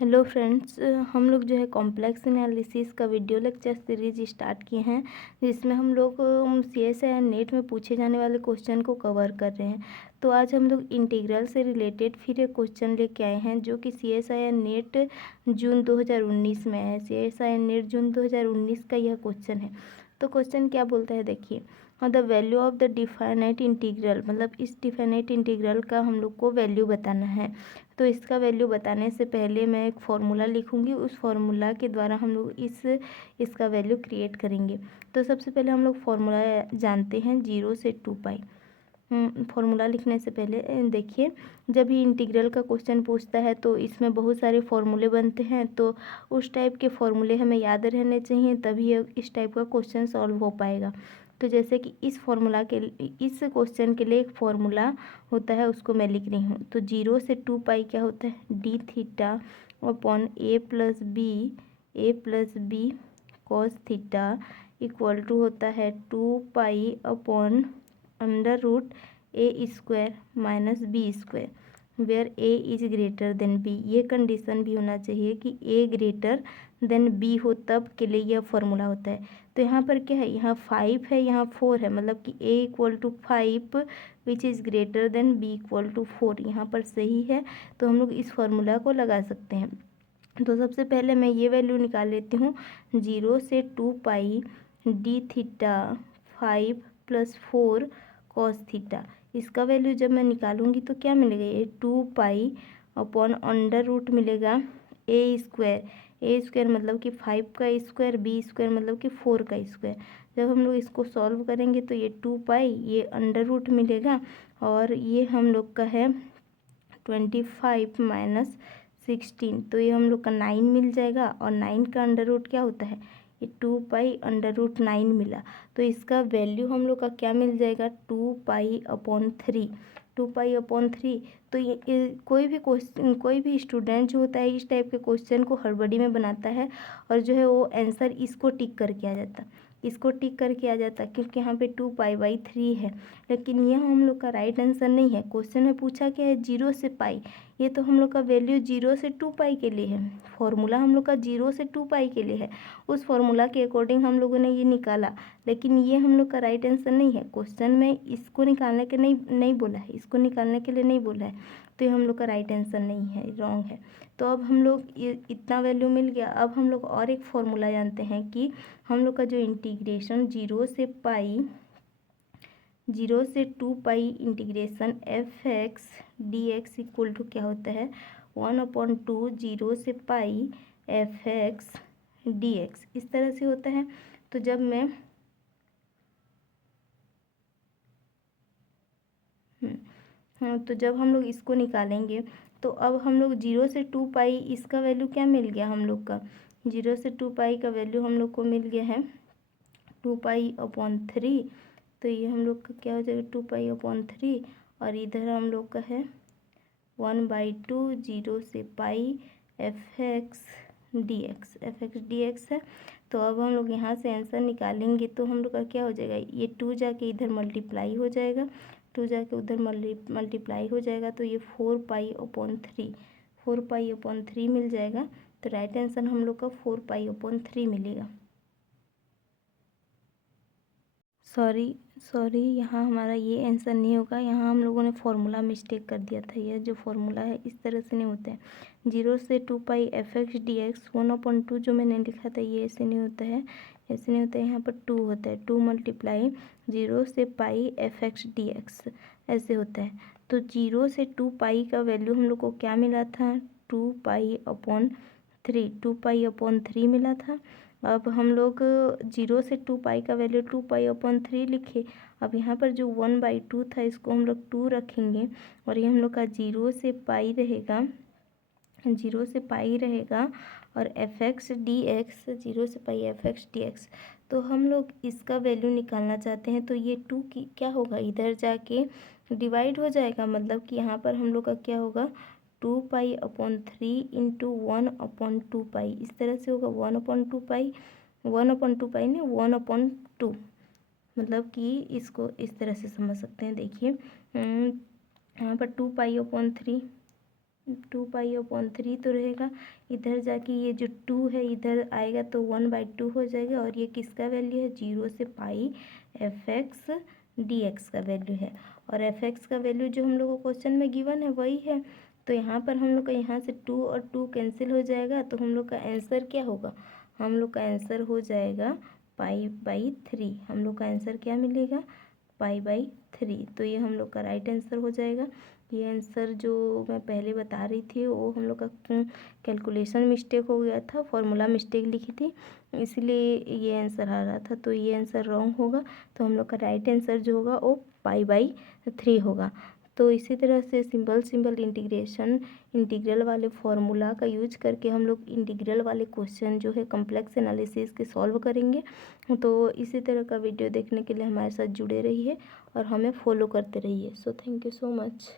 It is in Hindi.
हेलो फ्रेंड्स, हम लोग जो है कॉम्प्लेक्स एनालिसिस का वीडियो लेक्चर सीरीज स्टार्ट किए हैं, जिसमें हम लोग CSIR नेट में पूछे जाने वाले क्वेश्चन को कवर कर रहे हैं। तो आज हम लोग इंटीग्रल से रिलेटेड फिर एक क्वेश्चन लेके आए हैं, जो कि CSIR नेट जून 2019 में है। CSIR नेट जून 2019 का यह क्वेश्चन है। तो क्वेश्चन क्या बोलता है, देखिए। The value of the definite integral, मतलब इस डिफाइनाइट इंटीग्रल का हम लोग को वैल्यू बताना है। तो इसका वैल्यू बताने से पहले मैं एक फार्मूला लिखूंगी, उस फार्मूला के द्वारा हम लोग इसका वैल्यू क्रिएट करेंगे। तो सबसे पहले हम लोग फार्मूला जानते हैं 0 से 2π। फार्मूला लिखने से पहले देखिए, जब भी इंटीग्रल का क्वेश्चन पूछता है तो इसमें बहुत सारे फार्मूले बनते हैं, तो उस टाइप के फार्मूले हमें याद रहने चाहिए, तभी इस टाइप का क्वेश्चन सॉल्व हो पाएगा। तो जैसे कि इस क्वेश्चन के लिए एक फार्मूला होता है, उसको मैं लिख रही हूँ। तो 0 से 2π क्या होता है, D theta upon A plus B cos theta equal to होता है 2π upon under root A square minus B square, where A is greater than B. ये कंडीशन भी होना चाहिए कि ए ग्रेटर देन बी हो, तब के लिए यह फार्मूला होता है। तो यहाँ पर क्या है, यहाँ 5 है, यहाँ 4 है, मतलब कि a equal to 5 which is greater than b equal to 4, यहाँ पर सही है। तो हम लोग इस फार्मूला को लगा सकते हैं। तो सबसे पहले मैं ये वैल्यू निकाल लेती हूँ, 0 से 2π डी थीटा 5 + 4 कॉस थीटा। इसका वैल्यू जब मैं निकालूंगी तो क्या मिलेगा, ये 2π अपॉन अंडर रूट मिलेगा ए स्क्वायर मतलब कि 5 का स्क्वायर, बी स्क्वायर मतलब कि 4 का स्क्वायर। जब हम लोग इसको सॉल्व करेंगे तो ये 2π, ये अंडर रूट मिलेगा, और ये हम लोग का है 25 माइनस 16, तो ये हम लोग का 9 मिल जाएगा। और 9 का अंडर रूट क्या होता है, ये 2π अंडर रूट 9 मिला। तो इसका वैल्यू हम लोग का क्या मिल जाएगा, 2π अपॉन 3। 2π अपॉन 3। तो ये कोई भी स्टूडेंट जो होता है इस टाइप के क्वेश्चन को हड़बड़ी में बनाता है, और जो है वो आंसर इसको टिक करके आ जाता, क्योंकि यहाँ पे 2π/3 है। लेकिन यह हम लोग का राइट आंसर नहीं है। क्वेश्चन में पूछा क्या है, 0 से π। ये तो हम लोग का वैल्यू 0 से 2π के लिए है, फॉर्मूला हम लोग का 0 से 2π के लिए है। उस फॉर्मूला के अकॉर्डिंग हम लोगों ने ये निकाला, लेकिन ये हम लोग का राइट आंसर नहीं है। क्वेश्चन में इसको निकालने के नहीं बोला है, इसको निकालने के लिए नहीं बोला है, तो ये हम लोग का राइट आंसर नहीं है, रॉन्ग है। तो अब हम लोग इतना वैल्यू मिल गया। अब हम लोग और एक फॉर्मूला जानते हैं कि हम लोग का जो इंटीग्रेशन 0 से 2π integration fx dx equal to क्या होता है, 1/2 0 से π fx dx, इस तरह से होता है। तो जब मैं तो जब हम लोग इसको निकालेंगे, तो अब हम लोग 0 से 2π, इसका वैल्यू क्या मिल गया हम लोग का, 0 से 2π का वैल्यू हम लोग को मिल गया है 2π अपॉन 3। तो ये हम लोग का क्या हो जाएगा, 2π अपॉन 3, और इधर हम लोग का है 1/2 0 से π fx dx है। तो अब हम लोग यहाँ से आंसर निकालेंगे, तो हम लोग का क्या हो जाएगा, ये 2 जाके इधर मल्टीप्लाई हो जाएगा, 2 जाके उधर मल्टीप्लाई हो जाएगा, तो ये 4π अपॉन 3 मिल जाएगा। तो राइट आंसर हम लोग का 4π अपॉन 3 मिलेगा। सॉरी, यहाँ हमारा ये आंसर नहीं होगा, यहाँ हम लोगों ने फार्मूला मिस्टेक कर दिया था। यह जो फार्मूला है इस तरह से नहीं होता है, 0 से 2π fx dx 1/2 जो मैंने लिखा था, ये ऐसे नहीं होता है, ऐसे नहीं होता है। यहाँ पर 2 होता है, 2 × 0 से π fx dx ऐसे होता है। तो 0 से 2π का वैल्यू हम लोग को क्या मिला था, 2π अपॉन 3 मिला था। अब हम लोग 0 से 2π का वैल्यू 2π अपॉन 3 लिखे। अब यहाँ पर जो 1/2 था, इसको हम लोग 2 रखेंगे, और ये हम लोग का 0 से π रहेगा, और fx dx 0 से π fx dx। तो हम लोग इसका वैल्यू निकालना चाहते हैं, तो ये 2 की क्या होगा, इधर जाके डिवाइड हो जाएगा, मतलब कि यहाँ पर हम लोग का क्या होगा, 2π अपॉन 3 इंटू 1/2π, इस तरह से होगा। 1/2π नहीं, 1/2, मतलब कि इसको इस तरह से समझ सकते हैं। देखिए यहाँ पर 2π अपॉन 3 2π/3 तो रहेगा। इधर जाके ये जो 2 है इधर आएगा तो 1/2 हो जाएगा। और ये किसका वैल्यू है, 0 से पाई fx dx का वैल्यू है। और fx का वैल्यू जो हम लोग को क्वेश्चन में गिवन है वही है। तो यहाँ पर हम लोग का यहाँ से 2 और 2 कैंसिल हो जाएगा। तो हम लोग का आंसर क्या होगा, हम लोग का आंसर हो जाएगा π/3। हम लोग का आंसर क्या मिलेगा, π/3। तो ये हम लोग का राइट आंसर हो जाएगा। ये आंसर जो मैं पहले बता रही थी वो हम लोग का कैलकुलेशन मिस्टेक हो गया था, फॉर्मूला मिस्टेक लिखी थी, इसलिए ये आंसर आ रहा था। तो ये आंसर रॉन्ग होगा। तो हम लोग का राइट आंसर जो होगा वो π/3 होगा। तो इसी तरह से सिंपल इंटीग्रेशन इंटीग्रल वाले फॉर्मूला का यूज करके हम लोग इंटीग्रल वाले क्वेश्चन जो है कॉम्प्लेक्स एनालिसिस के सॉल्व करेंगे। तो इसी तरह का वीडियो देखने के लिए हमारे साथ जुड़े रहिए और हमें फॉलो करते रहिए। So thank you so much.